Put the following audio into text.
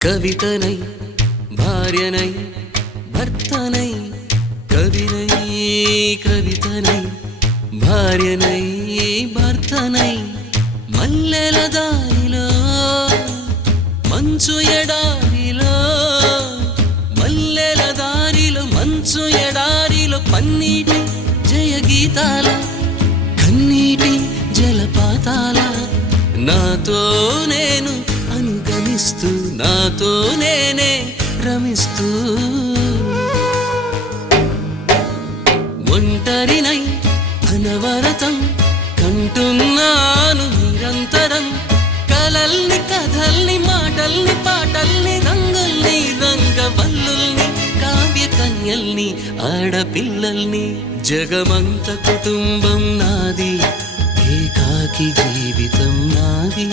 కవితనై భార్యనై భర్తనై కవినై కవితనై భార్యనై భర్తనై మల్లెల దారిలో మంచు ఎడారిలో మల్లెల దారిలో మంచు ఎడారిలో పన్నీటి జయగీతాల కన్నీటి జలపాతాల నాతో నేను అనుగమిస్తూ నాతో నేనే రమిస్తూ ఒంటరినై అనవరతం కంటున్నాను నిరంతరం కలల్ని కథల్ని మాటల్ని పాటల్ని రంగుల్ని రంగవల్లుల్ని కావ్య కన్యల్ని ఆడపిల్లల్ని జగమంత కుటుంబం నాది ఏకాకి జీవితం నాది.